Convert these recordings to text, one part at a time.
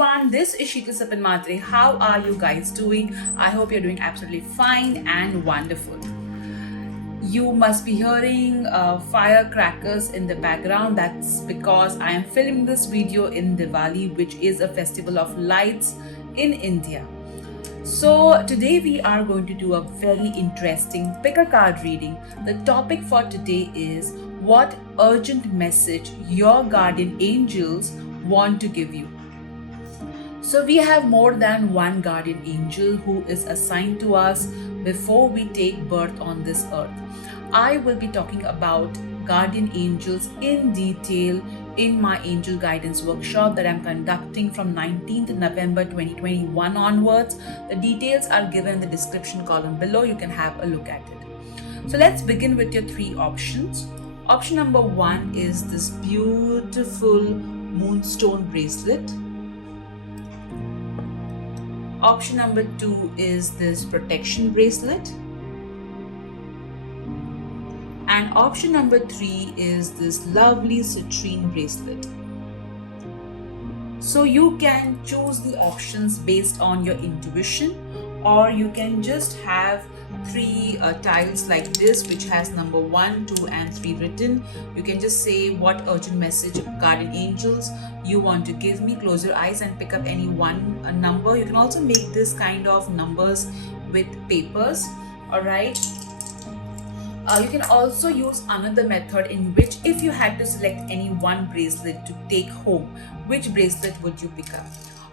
everyone, this is Sheetal Sapan Mhatre. How are you guys doing? I hope you're doing absolutely fine and wonderful. You must be hearing firecrackers in the background. That's because I am filming this video in Diwali, which is a festival of lights in India. So today we are going to do a very interesting pick a card reading. The topic for today is what urgent message your guardian angels want to give you. So we have more than one guardian angel who is assigned to us before we take birth on this earth. I will be talking about guardian angels in detail in my angel guidance workshop that I'm conducting from 19th November 2021 onwards. The details are given in the description column below. You can have a look at it. So let's begin with your three options. Option number one is this beautiful Moonstone bracelet. Option number two is this protection bracelet. And option number three is this lovely citrine bracelet. So you can choose the options based on your intuition, or you can just have three tiles like this which has number 1, 2 and 3 written. You can just say what urgent message guardian angels you want to give me. Close your eyes and pick up any one number. You can also make this kind of numbers with papers. All right. You can also use another method in which if you had to select any one bracelet to take home, which bracelet would you pick up?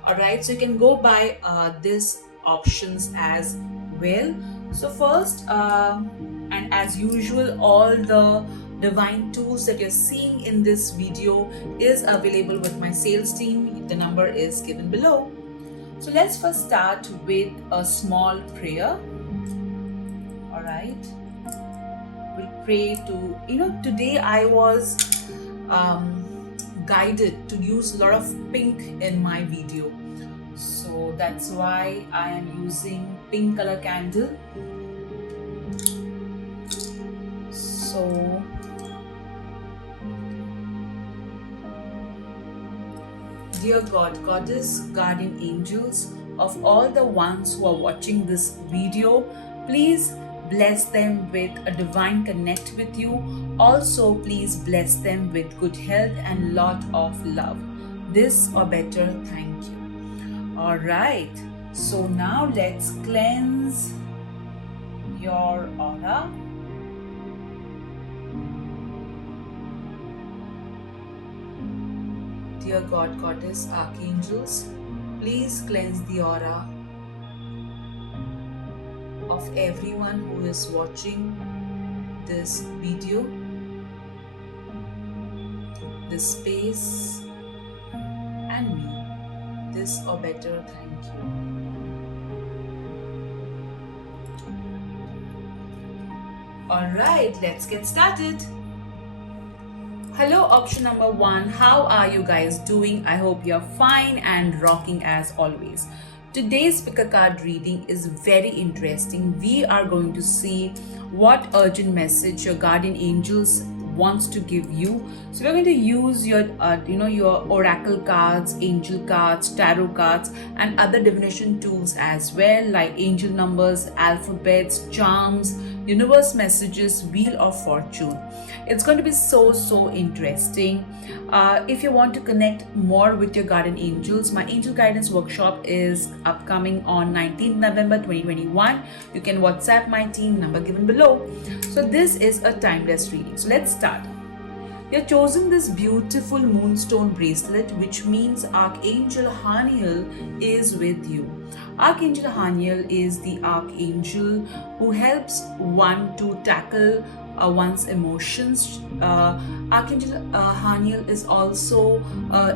All right, so you can go by these options as well. So first, and as usual, all the divine tools that you're seeing in this video is available with my sales team. The number is given below. So let's first start with a small prayer. All right. We'll pray to, today I was guided to use a lot of pink in my video. So that's why I am using pink color candle. So dear God, Goddess, Guardian Angels, of all the ones who are watching this video, please bless them with a divine connect with you. Also, please bless them with good health and lot of love. This or better, thank you. All right. So now let's cleanse your aura. Dear God, Goddess, Archangels, please cleanse the aura of everyone who is watching this video, this space, and me. This or better, thank you. Alright, let's get started. Hello, option number one. How are you guys doing? I hope you're fine and rocking as always. Today's pick a card reading is very interesting. We are going to see what urgent message your guardian angels wants to give you. So we're going to use your your oracle cards, angel cards, tarot cards and other divination tools as well, like angel numbers, alphabets, charms, universe messages, wheel of fortune. It's going to be so interesting. If you want to connect more with your guardian angels, my angel guidance workshop is upcoming on 19th November 2021. You can WhatsApp my team, number given below. So this is a timeless reading. So let's start. You're chosen this beautiful Moonstone bracelet, which means Archangel Haniel is with you. Archangel Haniel is the archangel who helps one to tackle one's emotions. Archangel Haniel is also,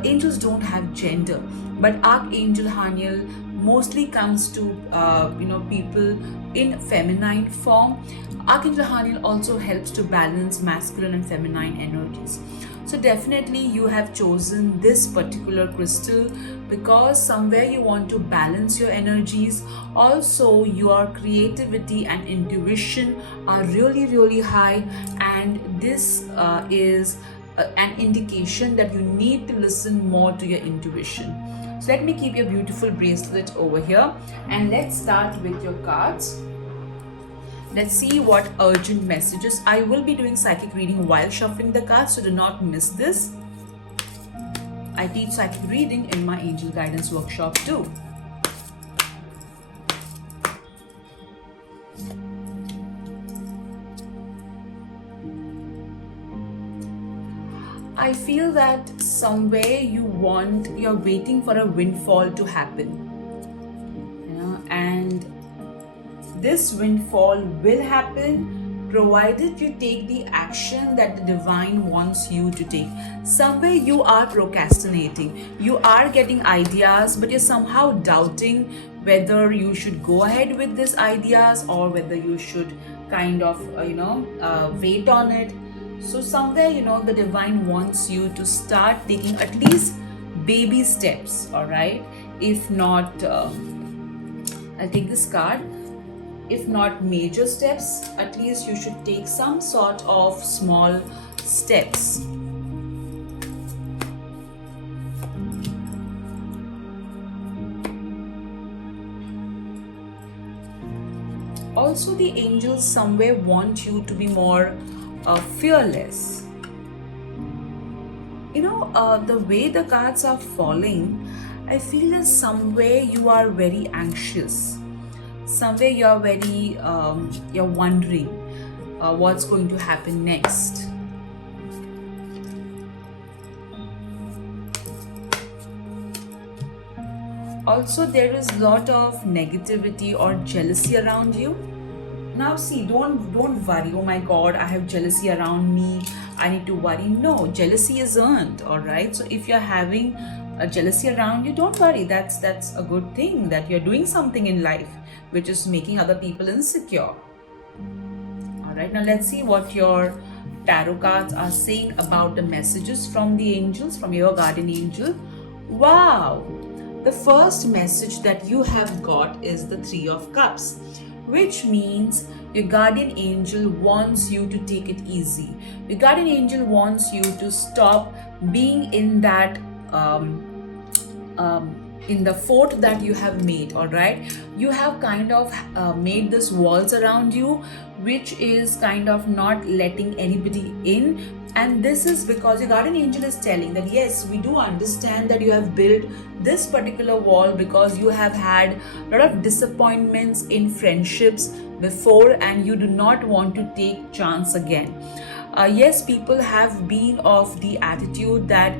angels don't have gender, but Archangel Haniel mostly comes to people in feminine form. Archangel Haniel also helps to balance masculine and feminine energies. So definitely you have chosen this particular crystal because somewhere you want to balance your energies. Also, your creativity and intuition are really high, and this is an indication that you need to listen more to your intuition. So let me keep your beautiful bracelet over here and let's start with your cards. Let's see what urgent messages. I will be doing psychic reading while shuffling the cards, so do not miss this. I teach psychic reading in my angel guidance workshop too. I feel that somewhere you're waiting for a windfall to happen. And this windfall will happen provided you take the action that the divine wants you to take. Somewhere you are procrastinating. You are getting ideas, but you're somehow doubting whether you should go ahead with these ideas or whether you should kind of, wait on it. So somewhere, the divine wants you to start taking at least baby steps, all right? If not, I'll take this card. If not major steps, at least you should take some sort of small steps. Also, the angels somewhere want you to be more fearless. The way the cards are falling, I feel that somewhere you are very anxious. Somewhere you're very, you're wondering what's going to happen next. Also, there is a lot of negativity or jealousy around you. Now see, don't worry, oh my god, I have jealousy around me, I need to worry. No, jealousy is earned, all right? So if you're having a jealousy around you, don't worry. That's a good thing, that you're doing something in life which is making other people insecure. All right, now let's see what your tarot cards are saying about the messages from the angels, from your guardian angel. Wow, the first message that you have got is the Three of Cups, which means your guardian angel wants you to take it easy. Your guardian angel wants you to stop being in that in the fort that you have made, all right? You have kind of made this walls around you, which is kind of not letting anybody in. And this is because your guardian angel is telling that yes, we do understand that you have built this particular wall because you have had a lot of disappointments in friendships before and you do not want to take chance again. Yes, people have been of the attitude that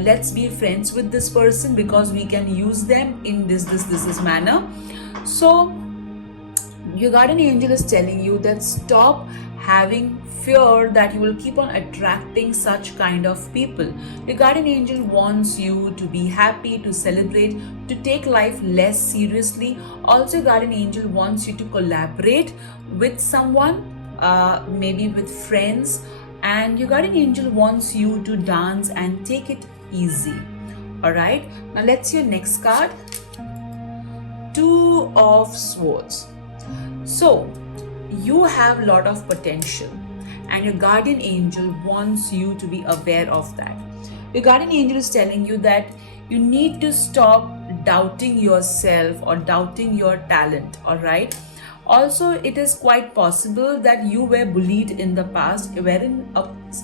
let's be friends with this person because we can use them in this manner. So your guardian angel is telling you that stop having fear that you will keep on attracting such kind of people. Your guardian angel wants you to be happy, to celebrate, to take life less seriously. Also, your guardian angel wants you to collaborate with someone, maybe with friends, and your guardian angel wants you to dance and take it easy. All right, now let's see your next card. Two of Swords. So you have a lot of potential and your guardian angel wants you to be aware of that. Your guardian angel is telling you that you need to stop doubting yourself or doubting your talent, all right? Also, it is quite possible that you were bullied in the past, wherein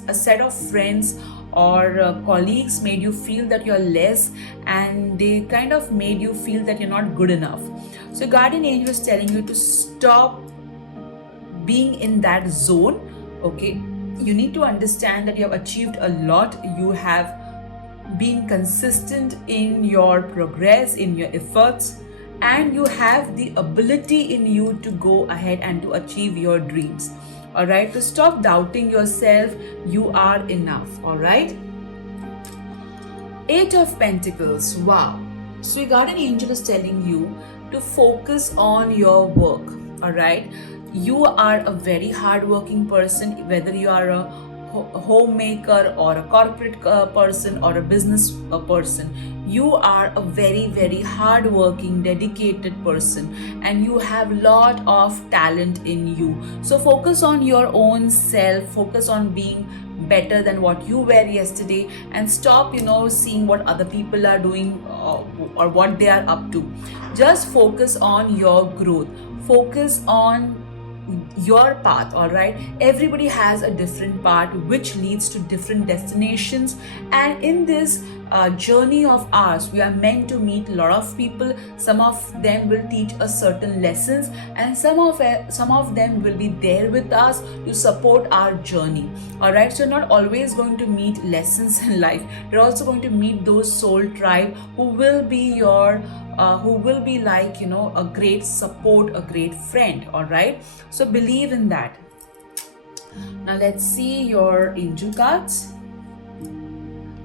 a set of friends or colleagues made you feel that you're less and they kind of made you feel that you're not good enough. So guardian angel is telling you to stop being in that zone, okay? You need to understand that you have achieved a lot. You have been consistent in your progress, in your efforts, and you have the ability in you to go ahead and to achieve your dreams. All right, to stop doubting yourself. You are enough. All right. Eight of Pentacles. Wow. So your guardian angel is telling you to focus on your work. All right. You are a very hardworking person, whether you are a homemaker or a corporate person or a business person. You are a very, very hardworking, dedicated person, and you have a lot of talent in you. So focus on your own self, focus on being better than what you were yesterday, and stop seeing what other people are doing, or what they are up to. Just focus on your growth, focus on your path. All right, everybody has a different path which leads to different destinations, and in this journey of ours, we are meant to meet a lot of people. Some of them will teach us certain lessons, and some of them will be there with us to support our journey. All right, so you're not always going to meet lessons in life. You're also going to meet those soul tribe who will be your who will be like a great support, a great friend. All right, so believe in that. Now let's see your angel cards.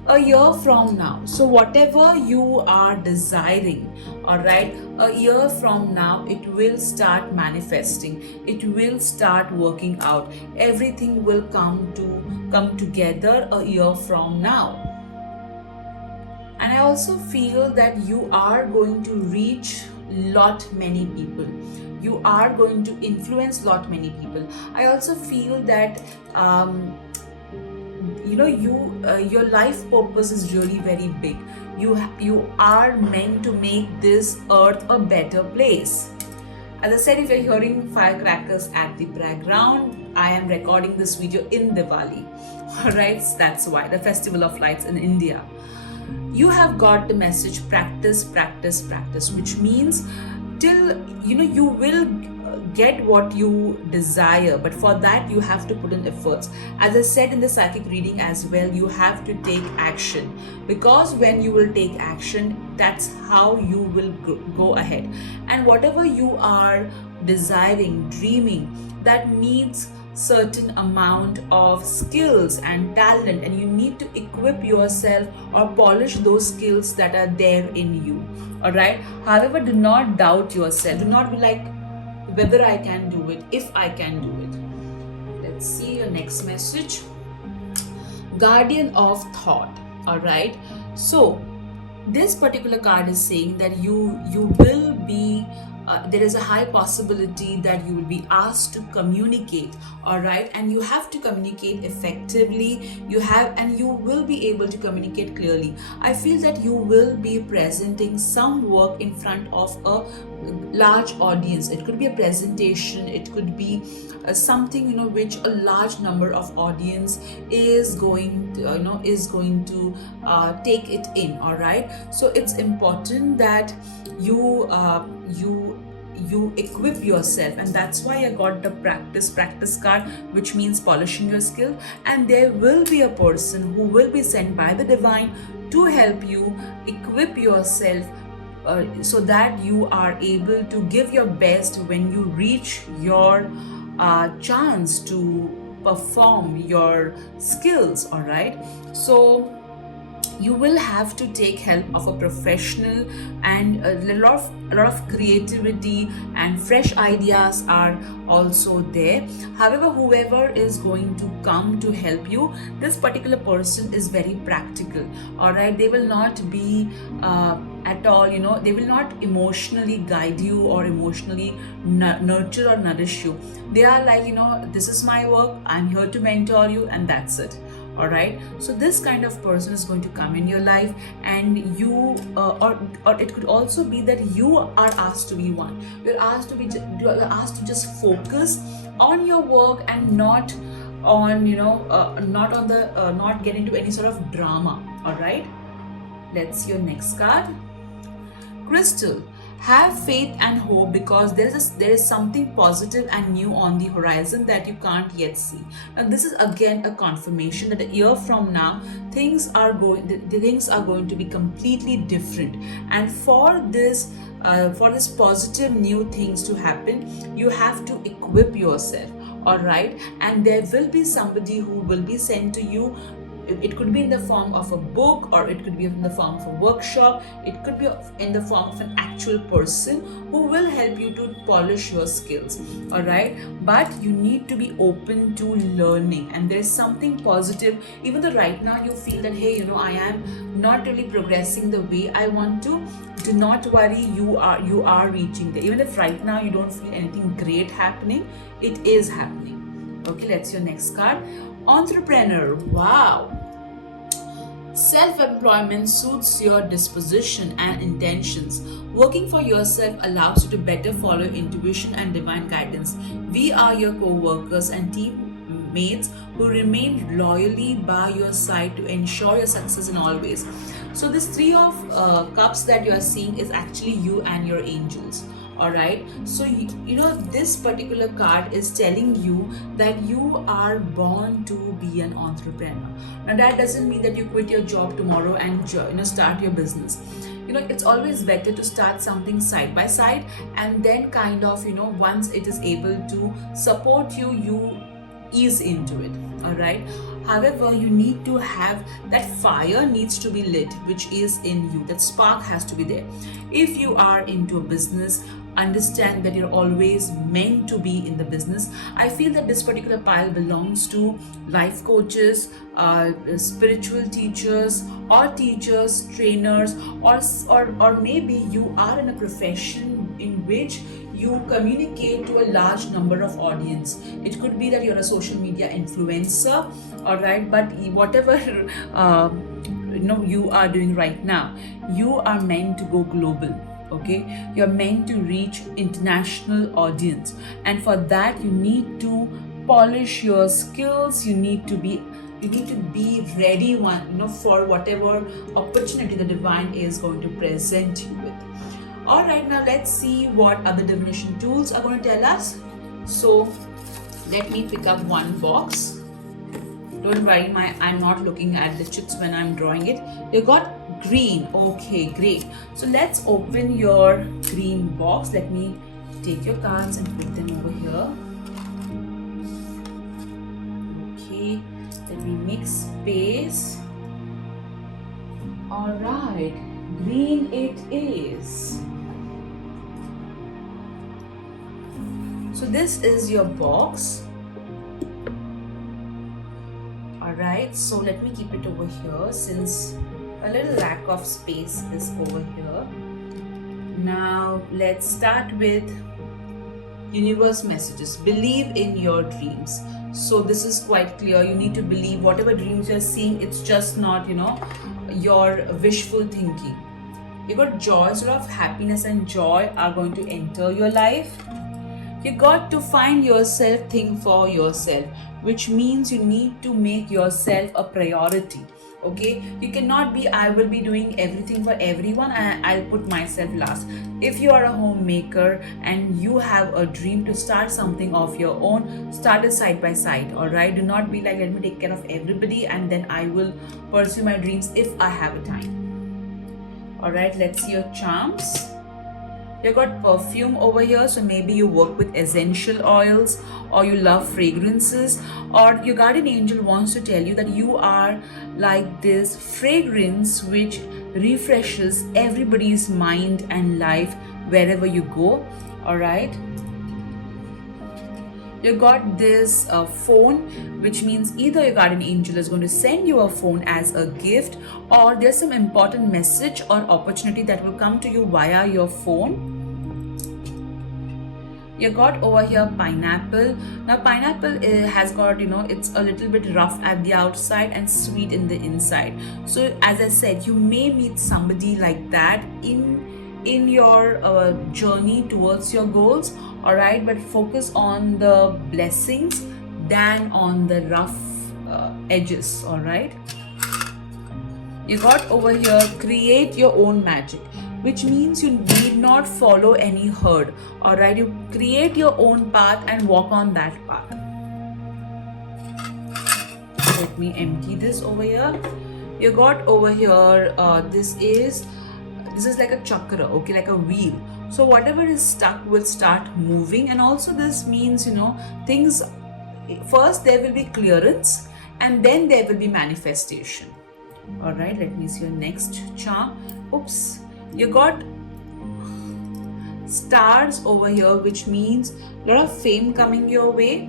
A year from now, so whatever you are desiring, all right, a year from now it will start manifesting, it will start working out, everything will come together a year from now. And I also feel that you are going to reach many people, you are going to influence many people. I also feel that your life purpose is really very big. You are meant to make this earth a better place. As I said, if you're hearing firecrackers at the background, I am recording this video in Diwali. Alright, that's why, the festival of lights in India. You have got the message, practice, practice, practice, which means till you will get what you desire, but for that you have to put in efforts. As I said in the psychic reading as well, you have to take action, because when you will take action, that's how you will go ahead. And whatever you are desiring, dreaming, that needs certain amount of skills and talent, and you need to equip yourself or polish those skills that are there in you. All right, however, do not doubt yourself, do not be like whether I can do it, if I can do it. Let's see your next message. Guardian of thought. All right, so this particular card is saying that you will be there is a high possibility that you will be asked to communicate. All right, and you have to communicate effectively, and you will be able to communicate clearly. I feel that you will be presenting some work in front of a large audience. It could be a presentation, it could be something which a large number of audience is going to take it in. All right, so it's important that you equip yourself, and that's why I got the practice card, which means polishing your skill. And there will be a person who will be sent by the divine to help you equip yourself, so that you are able to give your best when you reach your chance to perform your skills. All right, so you will have to take help of a professional, and a lot of creativity and fresh ideas are also there. However, whoever is going to come to help you, this particular person is very practical. All right, they will not be at all, they will not emotionally guide you or emotionally nurture or nourish you. They are like, this is my work, I'm here to mentor you, and that's it. All right, so this kind of person is going to come in your life, and you or it could also be that you are asked to be one. You're asked to just focus on your work and not on not get into any sort of drama. All right, let's see your next card. Crystal. Have faith and hope, because there is something positive and new on the horizon that you can't yet see. Now this is again a confirmation that a year from now things are going to be completely different. And for this positive new things to happen, you have to equip yourself. All right, and there will be somebody who will be sent to you. It could be in the form of a book, or it could be in the form of a workshop. It could be in the form of an actual person who will help you to polish your skills. All right, but you need to be open to learning, and there's something positive. Even though right now you feel that, hey, I am not really progressing the way I want to, do not worry, you are reaching there. Even if right now you don't feel anything great happening, it is happening. Okay, let's your next card. Entrepreneur, wow. Self-employment suits your disposition and intentions. Working for yourself allows you to better follow intuition and divine guidance. We are your co-workers and teammates who remain loyally by your side to ensure your success in all ways. So this three of cups that you are seeing is actually you and your angels. All right, so you know this particular card is telling you that you are born to be an entrepreneur. Now that doesn't mean that you quit your job tomorrow and start your business. It's always better to start something side by side, and then kind of once it is able to support you, you ease into it. All right, however, you need to have that fire needs to be lit, which is in you. That spark has to be there. If you are into a business, understand that you're always meant to be in the business. I feel that this particular pile belongs to life coaches, spiritual teachers, or teachers, trainers, or maybe you are in a profession in which you communicate to a large number of audience. It could be that you're a social media influencer, all right, but whatever you are doing right now, you are meant to go global. Okay, you're meant to reach international audience, and for that you need to polish your skills. You need to be ready for whatever opportunity the divine is going to present you with. All right, now let's see what other divination tools are going to tell us. So let me pick up one box. Don't worry, I'm not looking at the chips when I'm drawing it. You got green. Okay, great. So let's open your green box. Let me take your cards and put them over here. Okay, let me make space. All right, green it is. So this is your box. Alright, so let me keep it over here since a little lack of space is over here. Now let's start with universe messages. Believe in your dreams. So this is quite clear. You need to believe whatever dreams you're seeing. It's just not your wishful thinking. You got joy, sort of happiness and joy are going to enter your life. You got to find yourself, think for yourself, which means you need to make yourself a priority. Okay, you cannot be I will be doing everything for everyone and I'll put myself last. If you are a homemaker and you have a dream to start something of your own, start it side by side. All right, do not be like let me take care of everybody and then I will pursue my dreams if I have a time. All right, let's see your charms. You got perfume over here, so maybe you work with essential oils or you love fragrances, or your guardian angel wants to tell you that you are like this fragrance which refreshes everybody's mind and life wherever you go. All right. You got this phone, which means either your guardian angel is going to send you a phone as a gift, or there's some important message or opportunity that will come to you via your phone. You got over here pineapple. Now pineapple has got it's a little bit rough at the outside and sweet in the inside. So as I said, you may meet somebody like that in your journey towards your goals. All right, but focus on the blessings than on the rough edges. All right. You got over here create your own magic, which means you need not follow any herd. All right, you create your own path and walk on that path. Let me empty this over here. You got over here, this is like a chakra, okay, like a wheel. So whatever is stuck will start moving, and also this means things. First there will be clearance, and then there will be manifestation. All right, let me see your next charm. Oops. You got stars over here, which means a lot of fame coming your way.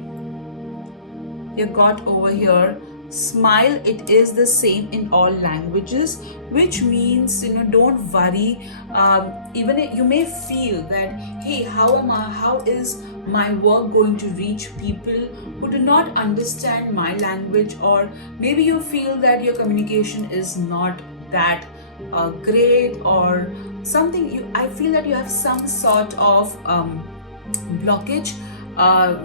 You got over here smile. It is the same in all languages, which means don't worry. Even you may feel that, hey, how is my work going to reach people who do not understand my language, or maybe you feel that your communication is not that great, or something, I feel that you have some sort of blockage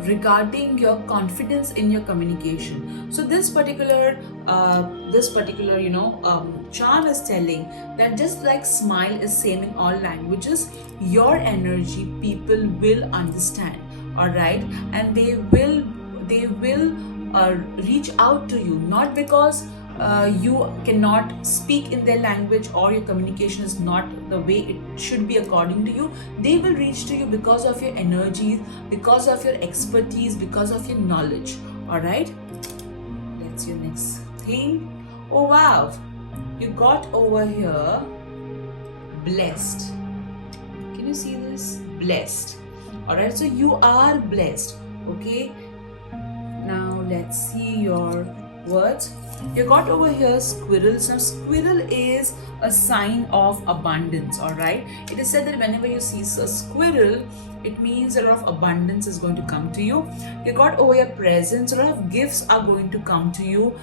regarding your confidence in your communication. So this particular charm is telling that just like smile is same in all languages, your energy people will understand, all right, and they will reach out to you, not because you cannot speak in their language or your communication is not the way it should be according to you. They will reach to you because of your energy, because of your expertise, because of your knowledge. All right, let's see your next thing. Oh wow, you got over here blessed. Can you see this? Blessed. All right, so you are blessed. Okay, now let's see your words. You got over here squirrels. Now squirrel is a sign of abundance, all right. It is said that whenever you see a squirrel, it means a lot of abundance is going to come to you. You got over your presents. A lot of gifts are going to come to you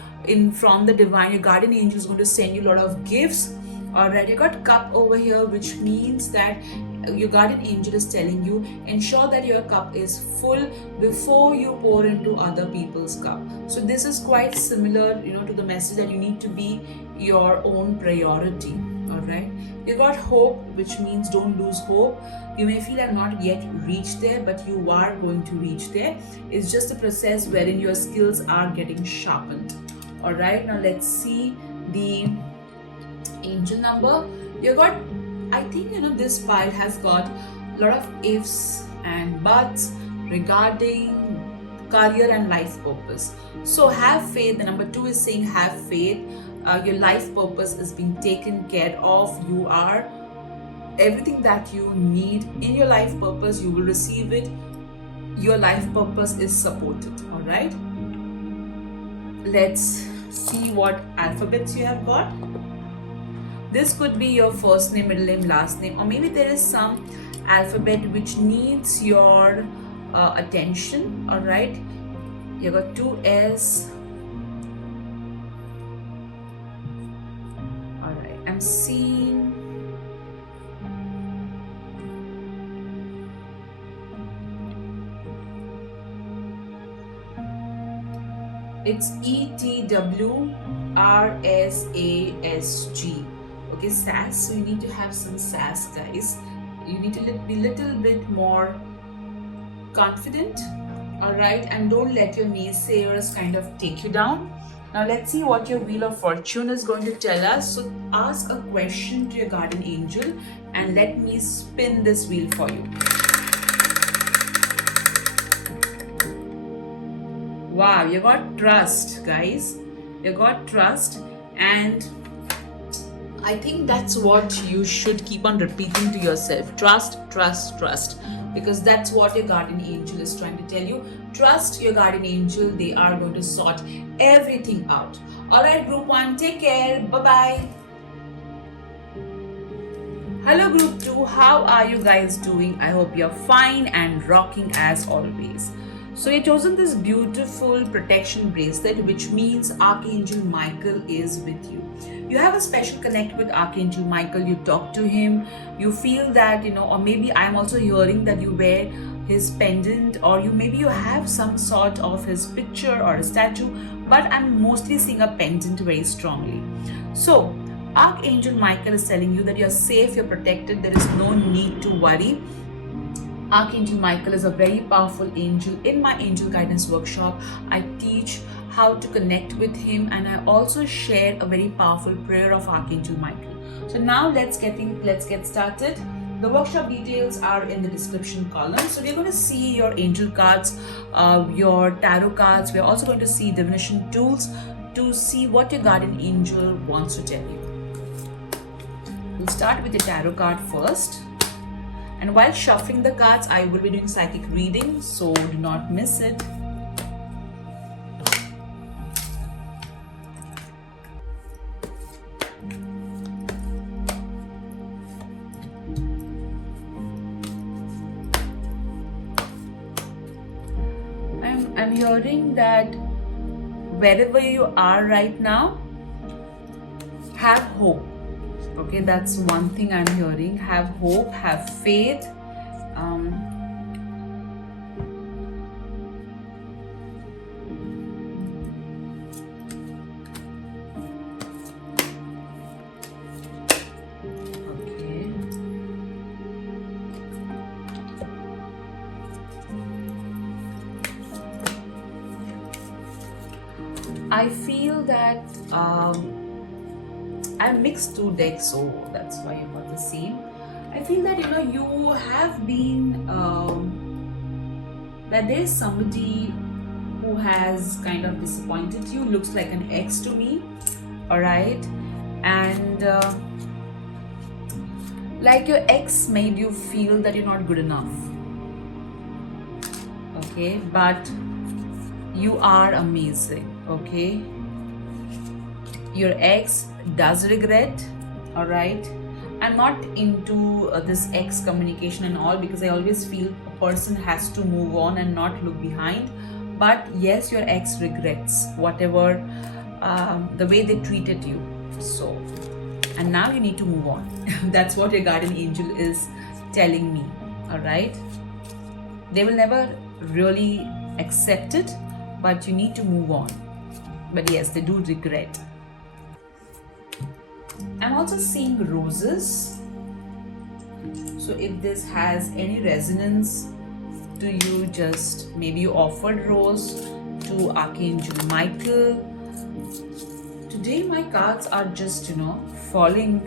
from the divine. Your guardian angel is going to send you a lot of gifts. All right, you got cup over here, which means that your guardian angel is telling you, ensure that your cup is full before you pour into other people's cup. So this is quite similar, to the message that you need to be your own priority. All right, you got hope, which means don't lose hope. You may feel I've not yet reached there, but you are going to reach there. It's just a process wherein your skills are getting sharpened. All right, now let's see the angel number. You got, I think this pile has got a lot of ifs and buts regarding career and life purpose. So have faith. The number 2 is saying have faith. Your life purpose is being taken care of. You are everything that you need in your life purpose. You will receive it. Your life purpose is supported. All right. Let's see what alphabets you have got. This could be your first name, middle name, last name, or maybe there is some alphabet which needs your attention. All right, you got 2 S. All right, I'm seeing it's ETWRSASG. Okay, sass. So you need to have some sass, guys. You need to be little bit more confident. All right, and don't let your naysayers kind of take you down. Now let's see what your wheel of fortune is going to tell us. So ask a question to your guardian angel and let me spin this wheel for you. Wow, you got trust, guys. You got trust, and I think that's what you should keep on repeating to yourself. Trust, trust, trust. Because that's what your guardian angel is trying to tell you. Trust your guardian angel. They are going to sort everything out. Alright, group 1, take care. Bye-bye. Hello, group 2. How are you guys doing? I hope you're fine and rocking as always. So you've chosen this beautiful protection bracelet, which means Archangel Michael is with you. You have a special connect with Archangel Michael. You talk to him. You feel that, or maybe I'm also hearing that you wear his pendant, or maybe you have some sort of his picture or a statue, but I'm mostly seeing a pendant very strongly. So Archangel Michael is telling you that you're safe, you're protected. There is no need to worry. Archangel Michael is a very powerful angel. In my angel guidance workshop, I teach how to connect with him, and I also share a very powerful prayer of Archangel Michael. So now let's get started. The workshop details are in the description column. So we're going to see your angel cards, your tarot cards. We're also going to see divination tools to see what your guardian angel wants to tell you. We'll start with the tarot card first. And while shuffling the cards, I will be doing psychic reading, so do not miss it. I'm hearing that wherever you are right now, have hope. Okay, that's one thing I'm hearing. Have hope, have faith. Okay. I feel that I mixed two decks, so that's why you got the same. I feel that you have been that there's somebody who has kind of disappointed you. Looks like an ex to me, all right, and like your ex made you feel that you're not good enough. Okay, but you are amazing. Okay, your ex does regret, all right. I'm not into this ex communication and all, because I always feel a person has to move on and not look behind. But yes, your ex regrets whatever the way they treated you. So, and now you need to move on. That's what your guardian angel is telling me, all right. They will never really accept it, but you need to move on. But yes, they do regret. I'm also seeing roses. So if this has any resonance to you, just maybe you offered rose to Archangel Michael. Today my cards are just falling.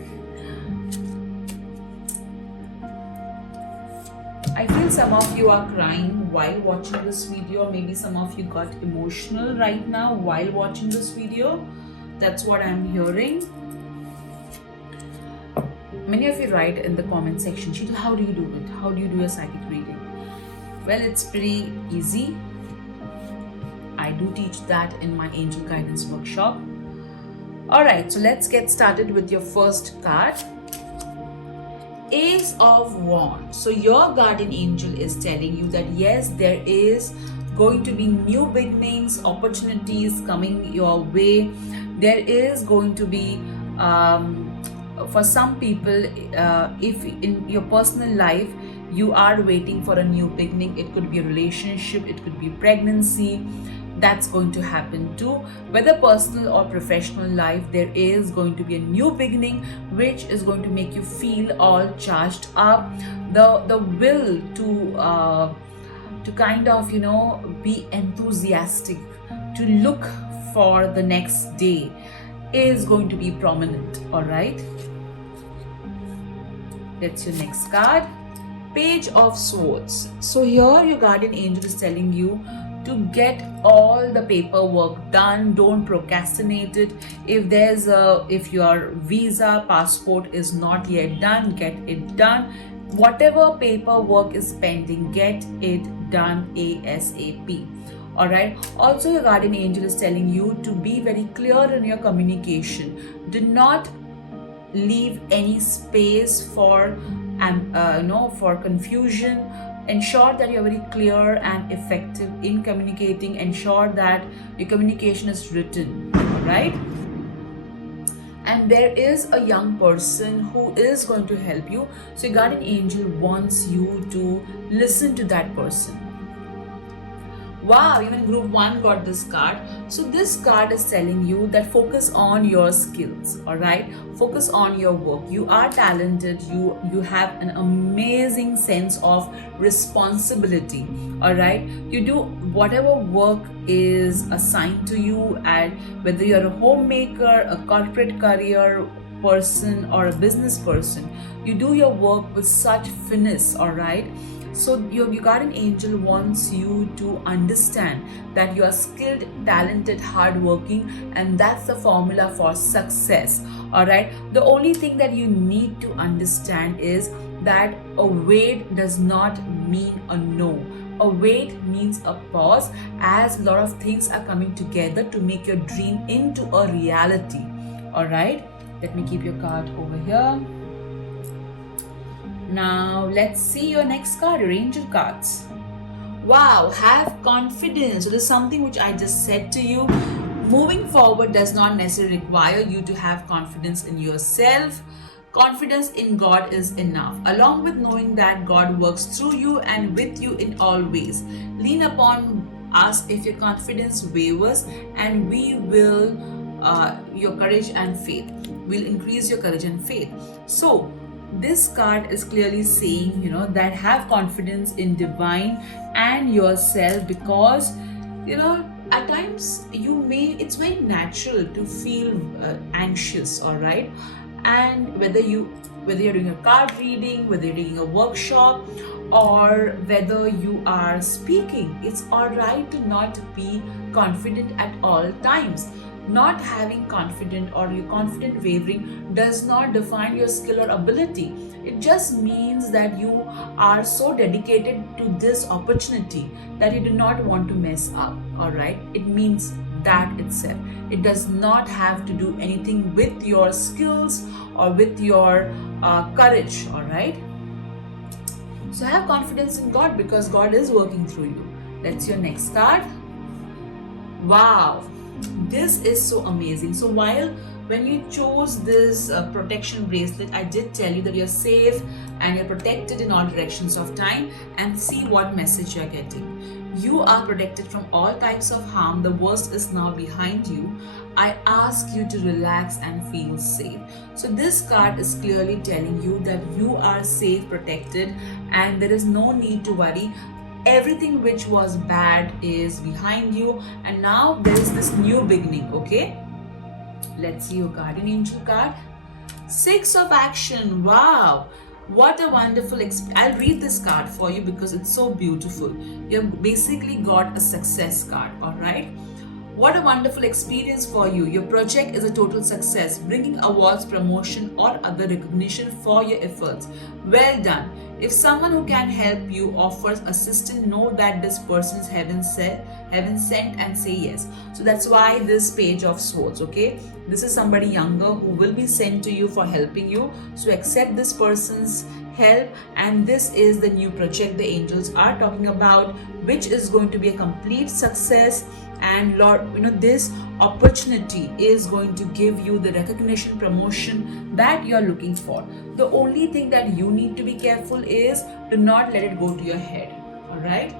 I feel some of you are crying while watching this video, or maybe some of you got emotional right now while watching this video. That's what I'm hearing. Many of you write in the comment section, Sheetal, how do you do it? How do you do a psychic reading? Well, it's pretty easy. I do teach that in my angel guidance workshop. Alright, so let's get started with your first card. Ace of Wands. So your guardian angel is telling you that yes, there is going to be new beginnings, opportunities coming your way. There is going to be for some people, if in your personal life you are waiting for a new beginning, it could be a relationship, it could be pregnancy, that's going to happen too. Whether personal or professional life, there is going to be a new beginning which is going to make you feel all charged up. The will to kind of be enthusiastic, to look for the next day is going to be prominent. All right, that's your next card. Page of Swords. So here your guardian angel is telling you to get all the paperwork done. Don't procrastinate it. If your visa, passport is not yet done, get it done. Whatever paperwork is pending, get it done ASAP. Alright. Also, your guardian angel is telling you to be very clear in your communication. Do not leave any space for confusion. Ensure that you're very clear and effective in communicating. Ensure that your communication is written. Alright. And there is a young person who is going to help you. So your guardian angel wants you to listen to that person. Wow, even group 1 got this card. So this card is telling you that focus on your skills, all right? Focus on your work. You are talented. You have an amazing sense of responsibility, all right? You do whatever work is assigned to you, and whether you're a homemaker, a corporate career person, or a business person, you do your work with such finesse, all right? So your guardian angel wants you to understand that you are skilled, talented, hardworking, and that's the formula for success. All right. The only thing that you need to understand is that a wait does not mean a no. A wait means a pause, as a lot of things are coming together to make your dream into a reality. All right. Let me keep your card over here. Now let's see your next card, your angel cards. Wow, have confidence. So this is something which I just said to you. Moving forward does not necessarily require you to have confidence in yourself. Confidence in God is enough, along with knowing that God works through you and with you in all ways. Lean upon us if your confidence wavers, and we will your courage and faith. We'll increase your courage and faith. So this card is clearly saying, that have confidence in divine and yourself, because at times it's very natural to feel anxious, all right? And whether you're doing a card reading, whether you're doing a workshop, or whether you are speaking, it's all right to not be confident at all times. Not having confident or your confident wavering does not define your skill or ability. It just means that you are so dedicated to this opportunity that you do not want to mess up, all right? It means that itself. It does not have to do anything with your skills or with your courage, all right? So have confidence in God, because God is working through you. That's your next card. Wow, this is so amazing. So when you chose this protection bracelet, I did tell you that you're safe and you're protected in all directions of time. And see what message you're getting. You are protected from all types of harm. The worst is now behind you. I ask you to relax and feel safe. So this card is clearly telling you that you are safe, protected, and there is no need to worry. Everything which was bad is behind you, and now there is this new beginning, okay? Let's see your guardian angel card. Six of Action. Wow, what a wonderful I'll read this card for you because it's so beautiful. You've basically got a success card, all right? What a wonderful experience for you. Your project is a total success, bringing awards, promotion, or other recognition for your efforts. Well done. If someone who can help you offers assistance, know that this person is heaven sent, and say yes. So that's why this Page of Swords, okay? This is somebody younger who will be sent to you for helping you. So accept this person's help, and this is the new project the angels are talking about, which is going to be a complete success. And Lord, this opportunity is going to give you the recognition, promotion that you're looking for. The only thing that you need to be careful is do not let it go to your head, all right?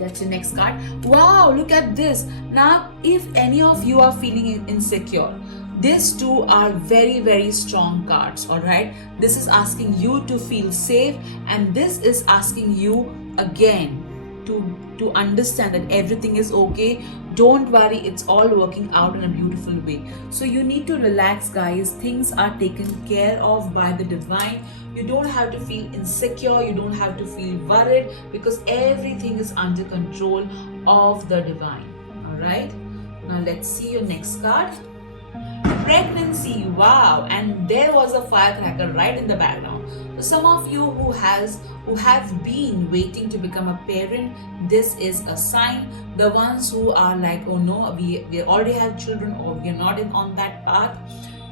That's your next card. Wow, look at this. Now, if any of you are feeling insecure, these two are very, very strong cards, all right? This is asking you to feel safe, and this is asking you again to understand that everything is okay. Don't worry, it's all working out in a beautiful way. So you need to relax, guys. Things are taken care of by the divine. You don't have to feel insecure, you don't have to feel worried, because everything is under control of the divine. All right, now let's see your next card. Pregnancy. Wow, and there was a firecracker right in the background. So some of you who have been waiting to become a parent, this is a sign. The ones who are like, oh no, we already have children, or we are not on that path,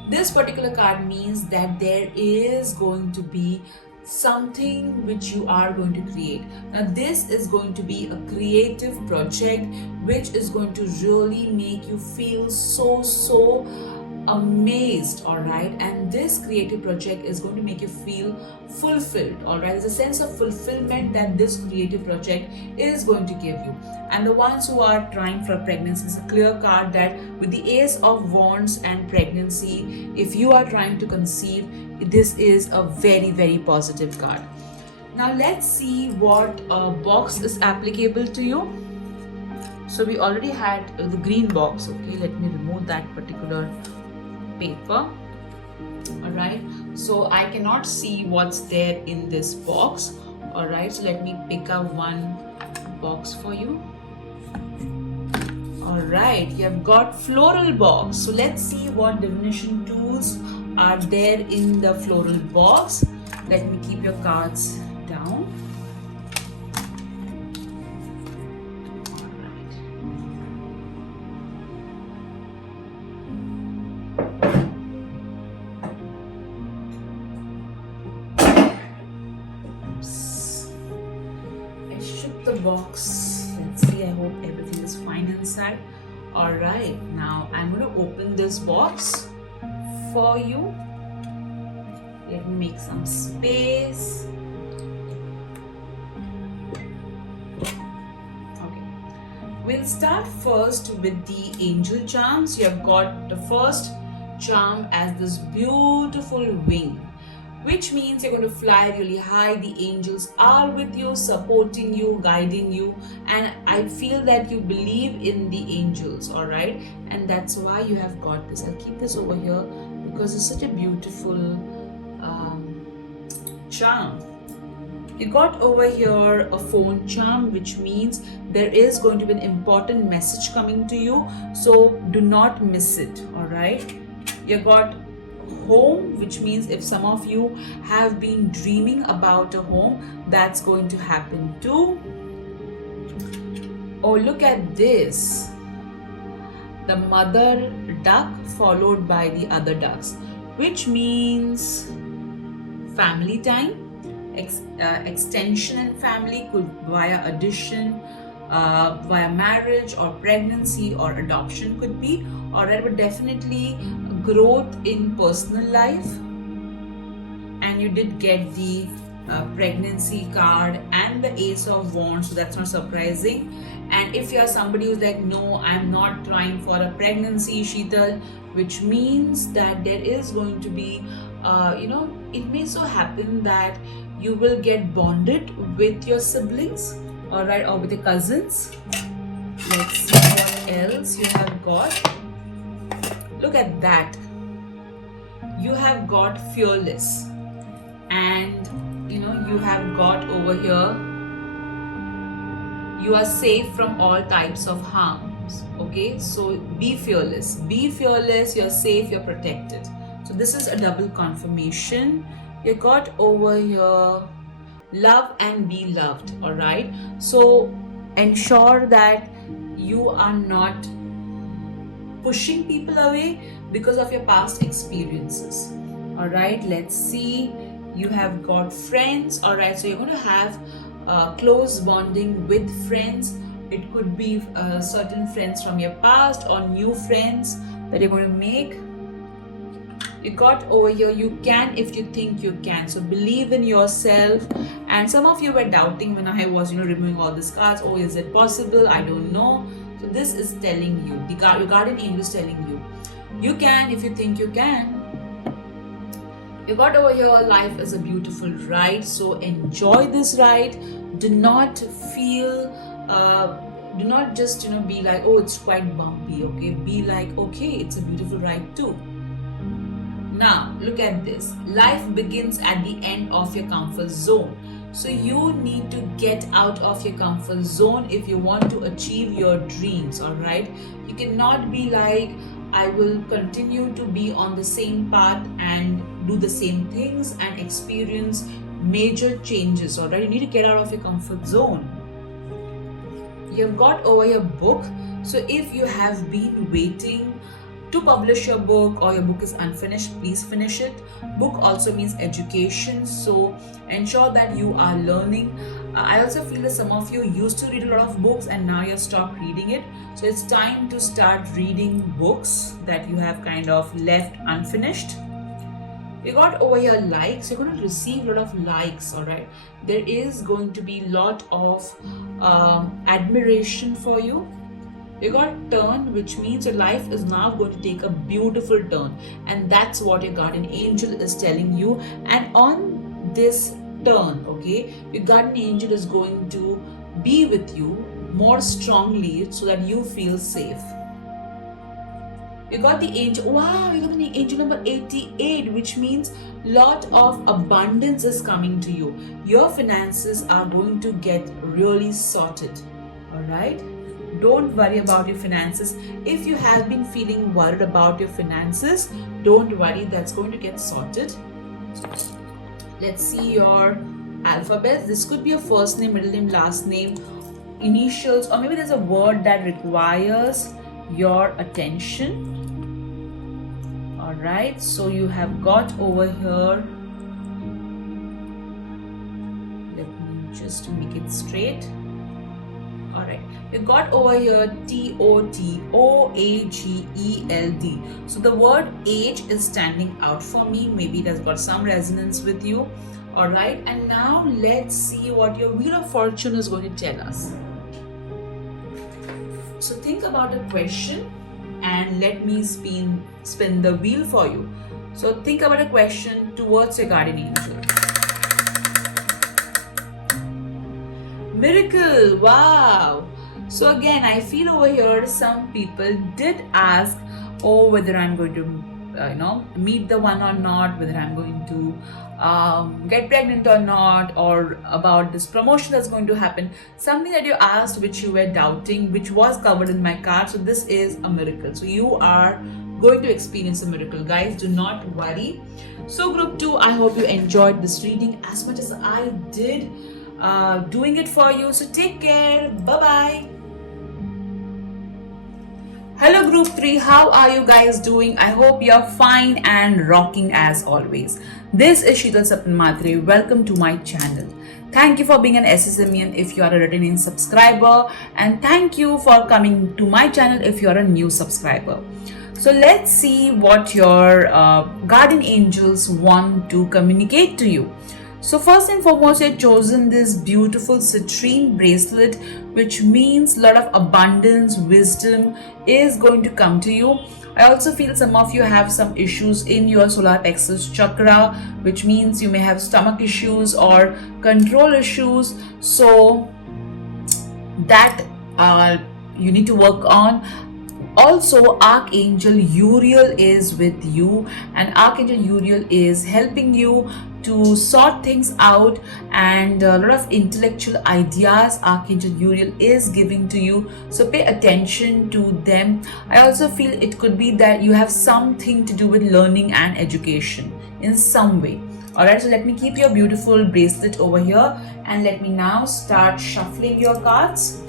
this particular card means that there is going to be something which you are going to create. Now this is going to be a creative project which is going to really make you feel so amazed, all right? And this creative project is going to make you feel fulfilled, all right? There's a sense of fulfillment that this creative project is going to give you. And the ones who are trying for pregnancy, is a clear card that with the Ace of Wands and pregnancy, if you are trying to conceive, this is a very, very positive card. Now let's see what box is applicable to you. So we already had the green box, okay? Let me remove that particular paper. All right, so I cannot see what's there in this box. All right, so let me pick up one box for you. All right, you have got floral box. So let's see what divination tools are there in the floral box. Let me keep your cards down. box. Let's see, I hope everything is fine inside. Alright, now I'm going to open this box for you. Let me make some space. Okay, we'll start first with the angel charms. You have got the first charm as this beautiful wing, which means you're going to fly really high. The angels are with you, supporting you, guiding you, and I feel that you believe in the angels, all right? And that's why you have got this. I'll keep this over here because it's such a beautiful charm. You got over here a phone charm, which means there is going to be an important message coming to you, so do not miss it, all right? You got home, which means if some of you have been dreaming about a home, that's going to happen too. Oh, look at this. The mother duck followed by the other ducks, which means family time, extension in family, could via addition, via marriage or pregnancy or adoption could be, or it would definitely growth in personal life. And you did get the pregnancy card and the Ace of Wands, so that's not surprising. And if you are somebody who's like, no, I'm not trying for a pregnancy, Sheetal, which means that there is going to be it may so happen that you will get bonded with your siblings, all right, or with your cousins. Let's see what else you have got. Look at that. You have got fearless, and you have got over here, you are safe from all types of harms. Okay, so be fearless, you're safe, you're protected. So this is a double confirmation. You got over here love and be loved, all right? So ensure that you are not pushing people away because of your past experiences, all right? Let's see, you have got friends, all right? So you're going to have close bonding with friends. It could be certain friends from your past or new friends that you're going to make. You got over here, you can if you think you can. So believe in yourself. And some of you were doubting when I was removing all these cards. Oh, is it possible? I don't know. So this is telling you, your guardian angel is telling you, you can if you think you can. You got over here, life is a beautiful ride, so enjoy this ride. Do not feel do not just be like, oh, it's quite bumpy. Okay, be like, okay, it's a beautiful ride too. Now look at this, life begins at the end of your comfort zone. So you need to get out of your comfort zone if you want to achieve your dreams, all right? You cannot be like, I will continue to be on the same path and do the same things and experience major changes, all right? You need to get out of your comfort zone. You've got over your book. So if you have been waiting to publish your book or your book is unfinished, please finish it. Book also means education, so ensure that you are learning. I also feel that some of you used to read a lot of books and now you've stopped reading it. So it's time to start reading books that you have kind of left unfinished. You got over here likes. You're going to receive a lot of likes, all right? There is going to be a lot of admiration for you. You got turn, which means your life is now going to take a beautiful turn, and that's what your guardian angel is telling you. And on this turn, okay, your guardian angel is going to be with you more strongly so that you feel safe. You got the angel, wow, you got the angel number 88, which means lot of abundance is coming to you. Your finances are going to get really sorted, all right? Don't worry about your finances. If you have been feeling worried about your finances, don't worry, that's going to get sorted. Let's see your alphabet. This could be your first name, middle name, last name, initials, or maybe there's a word that requires your attention. All right, so you have got over here. Let me just make it straight. Alright, you got over here TOTOAGELD. So the word age is standing out for me. Maybe it has got some resonance with you. Alright, and now let's see what your Wheel of Fortune is going to tell us. So think about a question and let me spin the wheel for you. So think about a question towards your guardian angel. Miracle, wow. So again, I feel over here some people did ask, oh, whether I'm going to meet the one or not, whether I'm going to get pregnant or not, or about this promotion that's going to happen. Something that you asked which you were doubting, which was covered in my card. So this is a miracle. So you are going to experience a miracle, guys. Do not worry. So group 2, I hope you enjoyed this reading as much as I did doing it for you. So take care. Bye-bye. Hello group 3, how are you guys doing? I hope you're fine and rocking as always. This is Sheetal Sapan Mhatre. Welcome to my channel. Thank you for being an SSMian if you are a returning subscriber, and thank you for coming to my channel if you are a new subscriber. So let's see what your guardian angels want to communicate to you. So first and foremost, you've chosen this beautiful citrine bracelet, which means a lot of abundance, wisdom is going to come to you. I also feel some of you have some issues in your solar plexus chakra, which means you may have stomach issues or control issues. So that you need to work on. Also, Archangel Uriel is with you, and Archangel Uriel is helping you to sort things out, and a lot of intellectual ideas Archangel Uriel is giving to you. So pay attention to them. I also feel it could be that you have something to do with learning and education in some way. Alright, so let me keep your beautiful bracelet over here, and let me now start shuffling your cards.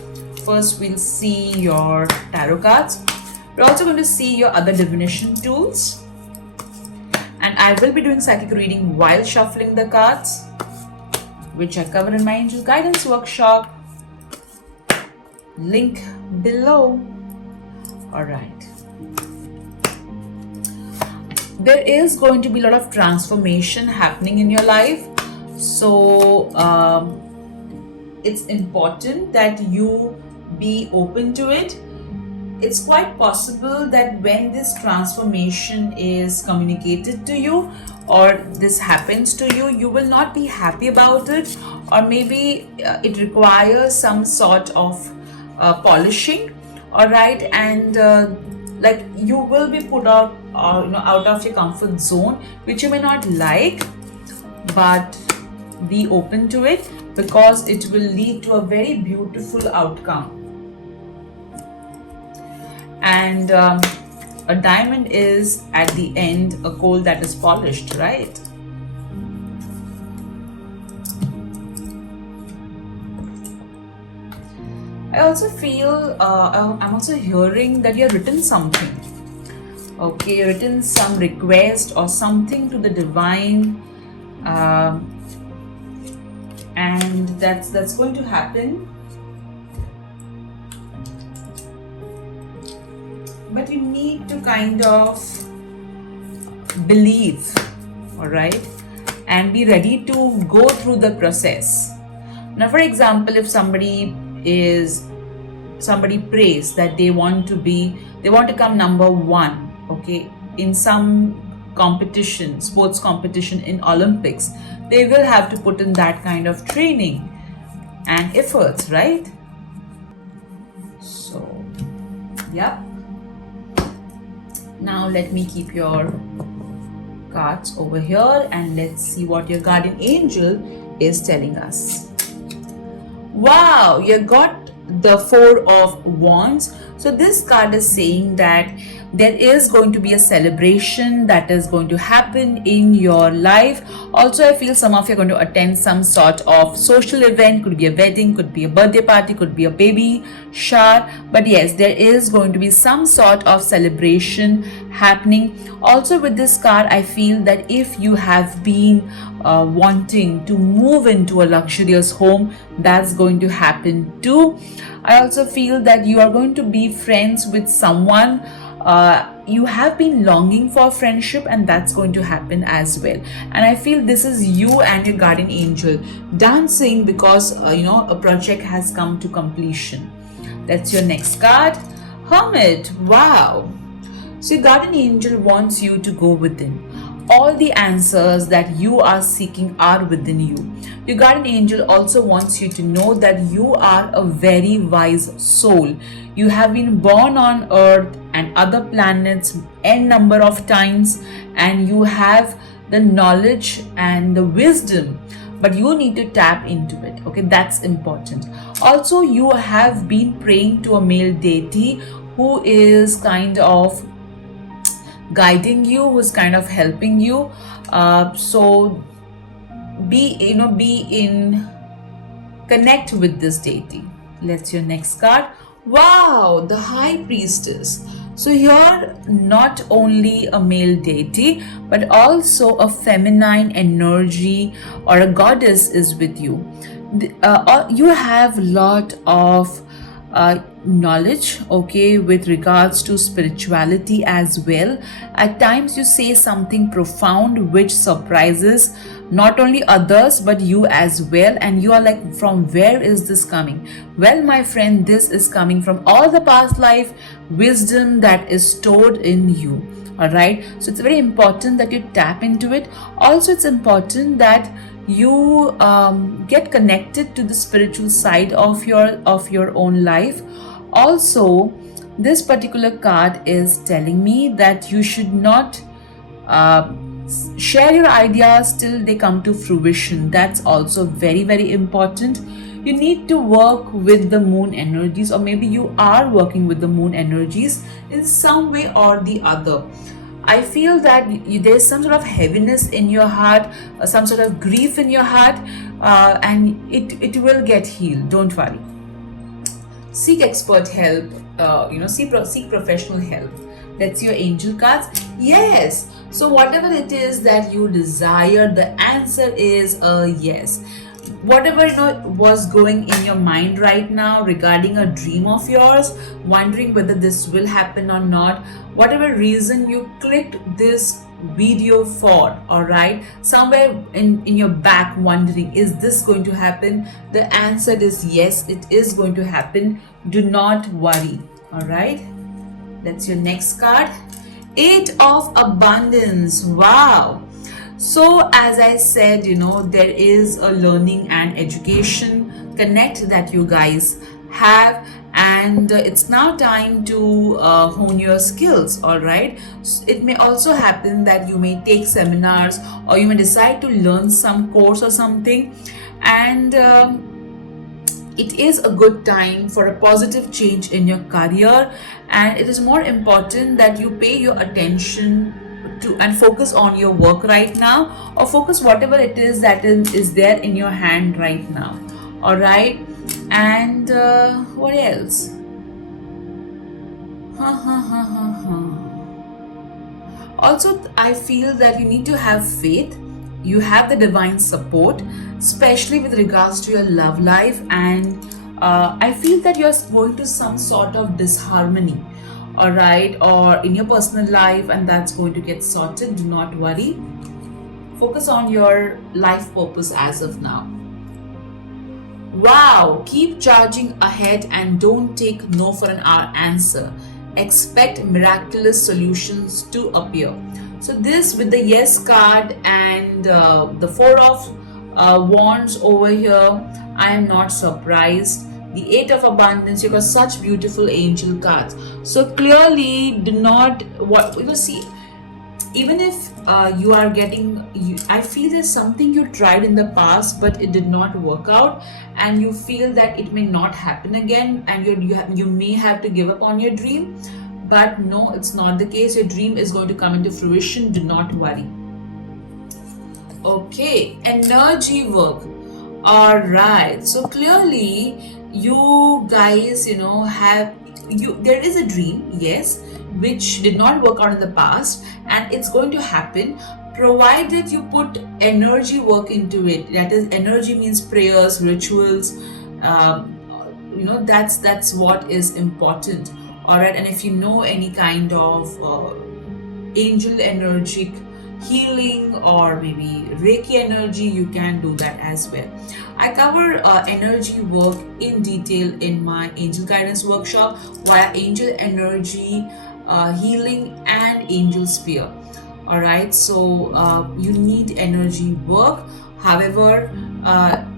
First, we'll see your tarot cards. We're also going to see your other divination tools. And I will be doing psychic reading while shuffling the cards, which I cover in my Angel Guidance Workshop. Link below. Alright. There is going to be a lot of transformation happening in your life. So it's important that you be open to it. It's quite possible that when this transformation is communicated to you, or this happens to you, you will not be happy about it, or maybe it requires some sort of polishing. All right, and like you will be put out out of your comfort zone, which you may not like, but be open to it, because it will lead to a very beautiful outcome. And a diamond is at the end a coal that is polished, right? I also feel I'm also hearing that you have written something. Okay, you've written some request or something to the divine, and that's going to happen. But you need to kind of believe, all right, and be ready to go through the process. Now, for example, if somebody prays that they want to come number 1, okay, in some competition, sports competition in Olympics, they will have to put in that kind of training and efforts, right? So, yeah. Now let me keep your cards over here, and let's see what your guardian angel is telling us. Wow, you got the 4 of Wands. So this card is saying that there is going to be a celebration that is going to happen in your life. Also, I feel some of you are going to attend some sort of social event. Could be a wedding, could be a birthday party, could be a baby shower. But yes, there is going to be some sort of celebration happening. Also with this card, I feel that if you have been wanting to move into a luxurious home, that's going to happen too. I also feel that you are going to be friends with someone you have been longing for friendship, and that's going to happen as well. And I feel this is you and your guardian angel dancing because a project has come to completion. That's your next card. Hermit. Wow. So your guardian angel wants you to go within. All the answers that you are seeking are within you. Your guardian angel also wants you to know that you are a very wise soul. You have been born on Earth and other planets n number of times, and you have the knowledge and the wisdom, but you need to tap into it. Okay, that's important. Also, you have been praying to a male deity who is kind of guiding you, who's kind of helping you. So connect with this deity. Let's your next card. Wow, the High Priestess. So here, not only a male deity, but also a feminine energy or a goddess is with you. You have a lot of knowledge, okay, with regards to spirituality as well. At times you say something profound which surprises not only others but you as well, and you are like, from where is this coming? Well, my friend, this is coming from all the past life wisdom that is stored in you. All right, so it's very important that you tap into it. Also, it's important that you get connected to the spiritual side of your own life. Also, this particular card is telling me that you should not share your ideas till they come to fruition. That's also very, very important. You need to work with the moon energies, or maybe you are working with the moon energies in some way or the other. I feel that there's some sort of heaviness in your heart, some sort of grief in your heart, and it will get healed. Don't worry. Seek expert help, seek professional help. That's your angel cards. Yes. So whatever it is that you desire, the answer is a yes. Whatever was going in your mind right now regarding a dream of yours, wondering whether this will happen or not, whatever reason you clicked this video for, all right, somewhere in your back wondering, is this going to happen? The answer is yes, it is going to happen. Do not worry. All right, that's your next card. 8 of Abundance. Wow. So as I said, there is a learning and education connect that you guys have, and it's now time to hone your skills. All right, so it may also happen that you may take seminars, or you may decide to learn some course or something, and it is a good time for a positive change in your career. And it is more important that you pay your attention to and focus on your work right now, or focus whatever it is that is there in your hand right now. All right, and what else? Also, I feel that you need to have faith. You have the divine support, especially with regards to your love life, and I feel that you're going to some sort of disharmony, all right, or in your personal life, and that's going to get sorted. Do not worry. Focus on your life purpose as of now. Wow, keep charging ahead and don't take no for an answer. Expect miraculous solutions to appear. So this with the yes card and the 4 of wands over here, I am not surprised. The 8 of Abundance, you got such beautiful angel cards. So clearly do not, see, even if you are getting, I feel there's something you tried in the past but it did not work out, and you feel that it may not happen again, and you may have to give up on your dream. But no, it's not the case. Your dream is going to come into fruition. Do not worry. Okay, energy work. All right, so clearly you guys there is a dream, yes, which did not work out in the past, and it's going to happen provided you put energy work into it. That is, energy means prayers, rituals, that's what is important. All right, and if you know any kind of angel energetic healing or maybe Reiki energy, you can do that as well. I cover energy work in detail in my angel guidance workshop via angel energy healing and angel sphere. All right, so you need energy work. However,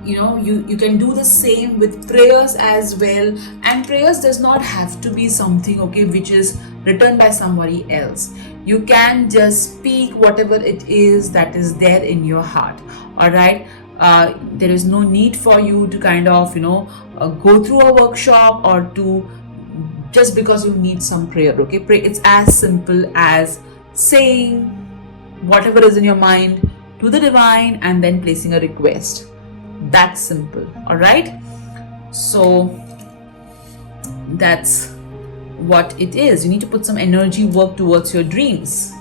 you can do the same with prayers as well, and prayers does not have to be something, okay, which is written by somebody else. You can just speak whatever it is that is there in your heart. All right, there is no need for you to kind of go through a workshop or to just because you need some prayer. Okay, pray, it's as simple as saying whatever is in your mind to the divine and then placing a request. That's simple. All right, so that's what it is. You need to put some energy work towards your dreams.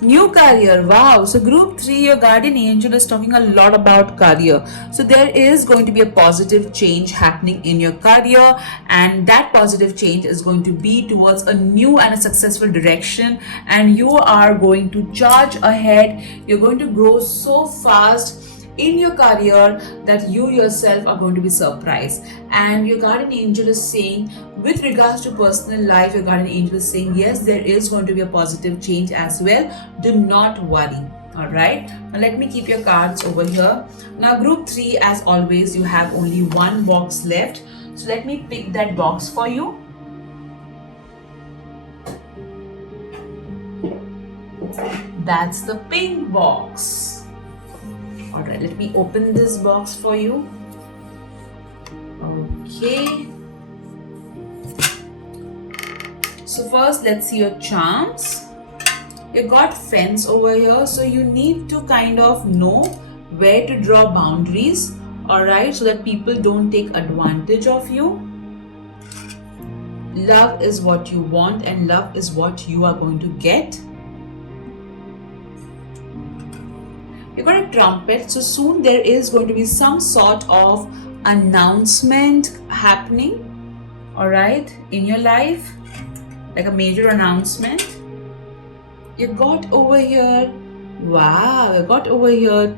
New career, wow. So group 3, your guardian angel is talking a lot about career. So there is going to be a positive change happening in your career, and that positive change is going to be towards a new and a successful direction, and you are going to charge ahead. You're going to grow so fast in your career that you yourself are going to be surprised. And your guardian angel is saying, with regards to personal life, your guardian angel is saying, yes, there is going to be a positive change as well. Do not worry. All right, now let me keep your cards over here. Now group 3, as always, you have only one box left, so let me pick that box for you. That's the pink box. All right, let me open this box for you. Okay. So first, let's see your charms. You got fence over here, so you need to kind of know where to draw boundaries. All right, so that people don't take advantage of you. Love is what you want, and love is what you are going to get. You got a trumpet, so soon there is going to be some sort of announcement happening, all right, in your life, like a major announcement. You got over here, wow, you got over here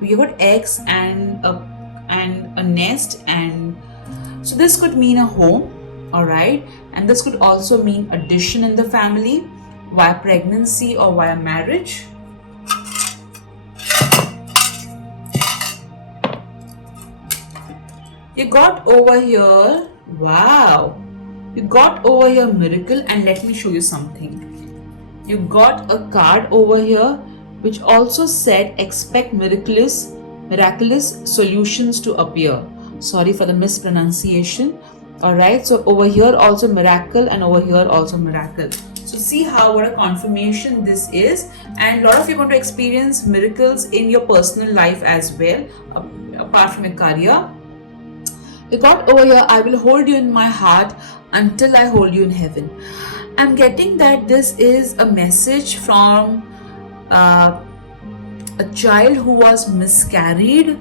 you got eggs and a nest, and so this could mean a home, all right, and this could also mean addition in the family via pregnancy or via marriage. You got over here, wow, you got over here miracle, and let me show you something. You got a card over here which also said expect miraculous solutions to appear. Sorry for the mispronunciation. All right, so over here also miracle, and over here also miracle. So see what a confirmation this is, and a lot of you are going to experience miracles in your personal life as well, apart from your career. You got over here, I will hold you in my heart until I hold you in heaven. I'm getting that this is a message from a child who was miscarried,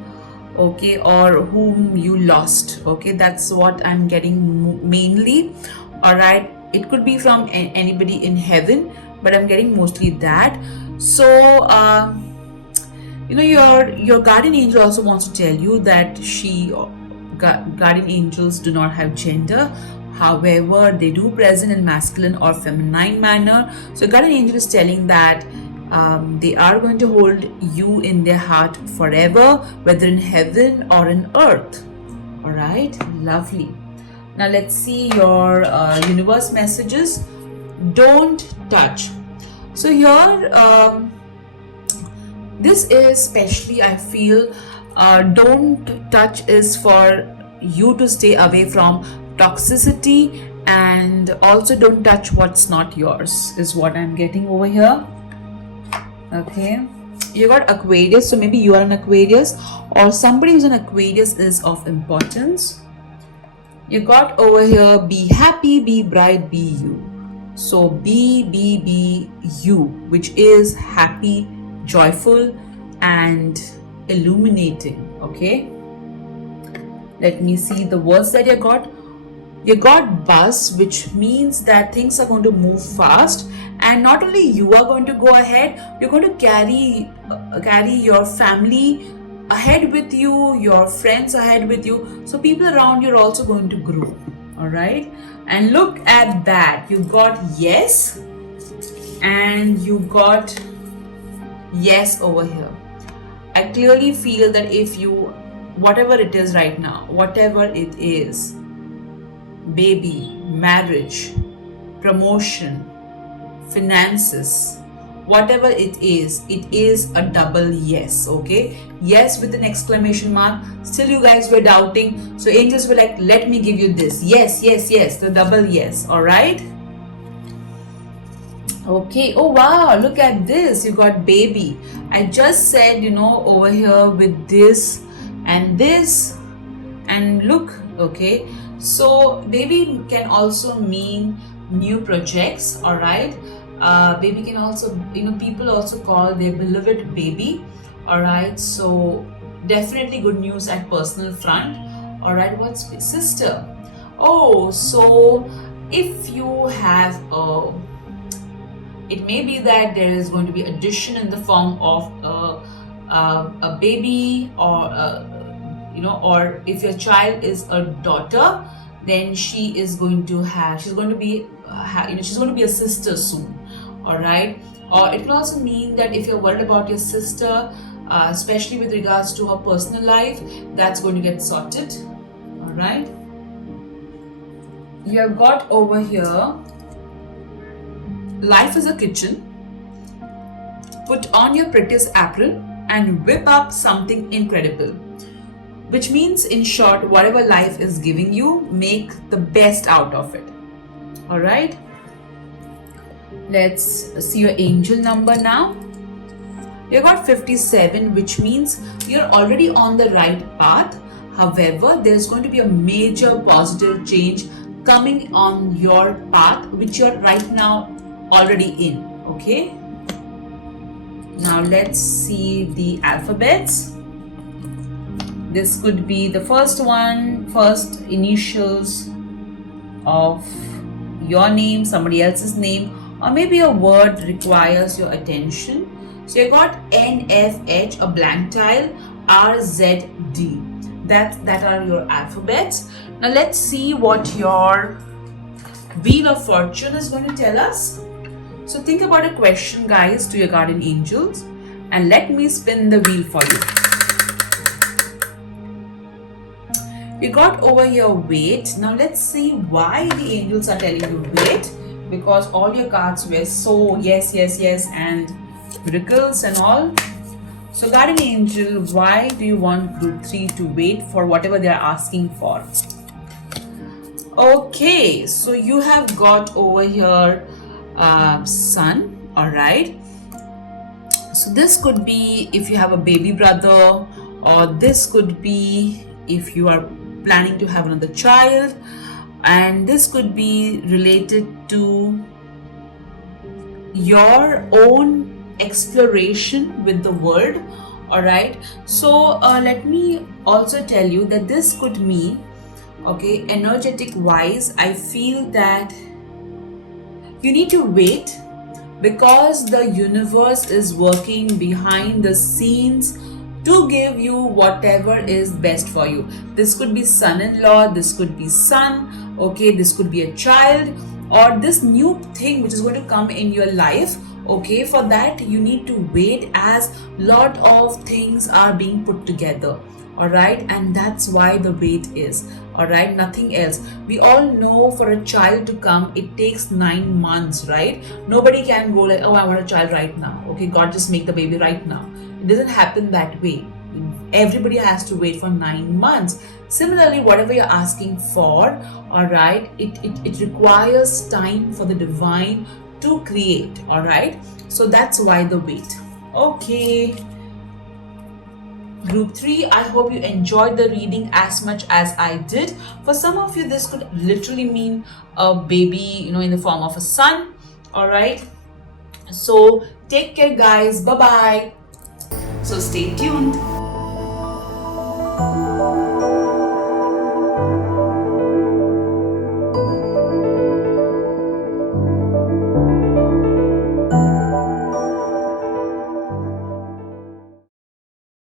okay, or whom you lost, okay, that's what I'm getting mainly. All right, it could be from anybody in heaven, but I'm getting mostly that. So your guardian angel also wants to tell you that guardian angels do not have gender. However, they do present in masculine or feminine manner. So guardian angel is telling that they are going to hold you in their heart forever, whether in heaven or in earth. All right, lovely. Now let's see your universe messages. Don't touch. So here, this is especially, I feel, don't touch is for you to stay away from toxicity, and also don't touch what's not yours is what I'm getting over here. Okay, you got Aquarius, so maybe you are an Aquarius or somebody who's an Aquarius is of importance. You got over here, be happy, be bright, be you. So be you, which is happy, joyful and illuminating. Okay, Let me see the words that you got. You got buzz, which means that things are going to move fast, and not only you are going to go ahead, you're going to carry your family ahead with you, your friends ahead with you. So people around you are also going to grow. All right, and look at that. You got yes, and you got yes over here. I clearly feel that if you, whatever it is right now, whatever it is, baby, marriage, promotion, finances, whatever it is a double yes. Okay, yes with an exclamation mark. Still you guys were doubting, so angels were like, let me give you this. Yes, yes, yes, the double yes. All right. Okay, oh wow, look at this. You got baby. I just said, over here with this, and look, okay. So baby can also mean new projects. All right. Baby can also, people also call their beloved baby. All right. So definitely good news at personal front. All right. What's sister? Oh, so if you have it may be that there is going to be addition in the form of a baby, or or if your child is a daughter, then she's going to be a sister soon. All right. Or it can also mean that if you're worried about your sister, especially with regards to her personal life, that's going to get sorted. All right. You have got over here, life is a kitchen. Put on your prettiest apron and whip up something incredible. Which means, in short, whatever life is giving you, make the best out of it. All right. Let's see your angel number now. You got 57, which means you're already on the right path. However, there's going to be a major positive change coming on your path, which you're right now already in. Okay. Now let's see the alphabets. This could be the first initials of your name, somebody else's name, or maybe a word requires your attention. So you got NFH, a blank tile, RZD. That are your alphabets. Now let's see what your Wheel of Fortune is going to tell us. So think about a question, guys, to your guardian angels, and let me spin the wheel for you. You got over here wait. Now let's see why the angels are telling you wait, because all your cards were so yes, yes, yes, and miracles and all. So guardian angel, why do you want group 3 to wait for whatever they are asking for? Okay, so you have got over here Sun. All right. So this could be if you have a baby brother, or this could be if you are planning to have another child, and this could be related to your own exploration with the world. All right. So let me also tell you that this could mean, okay, energetic wise, I feel that you need to wait because the universe is working behind the scenes to give you whatever is best for you. This could be son-in-law, this could be son, okay, this could be a child, or this new thing which is going to come in your life. Okay, for that you need to wait as lot of things are being put together. All right, and that's why the wait is. All right, nothing else. We all know for a child to come, it takes 9 months, right? Nobody can go like, oh, I want a child right now. Okay, God, just make the baby right now. It doesn't happen that way. Everybody has to wait for 9 months. Similarly, whatever you're asking for, all right, it requires time for the divine to create. All right, so that's why the wait. Okay. Group 3, I hope you enjoyed the reading as much as I did. For some of you, this could literally mean a baby, in the form of a son. All right. So take care, guys. Bye-bye. So stay tuned.